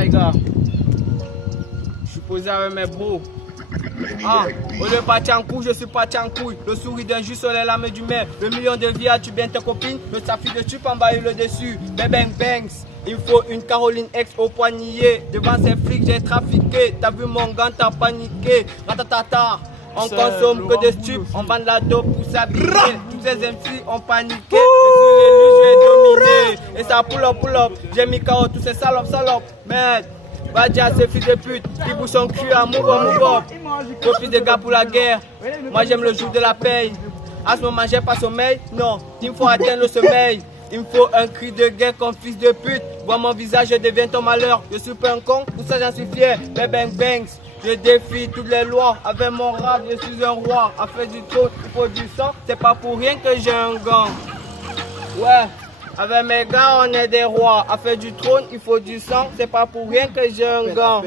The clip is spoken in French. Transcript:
Ouais, gars. Je suis posé avec mes bros. Ah, au lieu de partir en couille, je suis parti en couille. Le sourire d'un juste sur les lames du maire. Le million de vies, as-tu bien tes copines? Le safi de tupe en bas et le dessus. Bang bangs. Il faut une Caroline X au poignet. Devant ces flics, j'ai trafiqué. T'as vu mon gant, t'as paniqué. Ratatata. On consomme que des stupes, on vend de la dope pour s'habiller. Tous ces MC ont paniqué. Et sur les luttes, je vais dominer. Et ça pull up. J'ai mis KO tous ces salopes. Merde. Va dire à ces fils de pute qui bouge son cul à move up. Profite des gars pour la guerre. Moi j'aime le jour de la paye. À ce moment j'ai pas sommeil. Non, il me faut atteindre le sommeil. Il me faut un cri de guerre comme fils de pute. Vois mon visage, je deviens ton malheur. Je suis pas un con, pour ça j'en suis fier. Bang bangs. Je défie toutes les lois. Avec mon rap, je suis un roi. À faire du trône, il faut du sang. C'est pas pour rien que j'ai un gant. Ouais. Avec mes gars, on est des rois. À faire du trône, il faut du sang. C'est pas pour rien que j'ai un gant.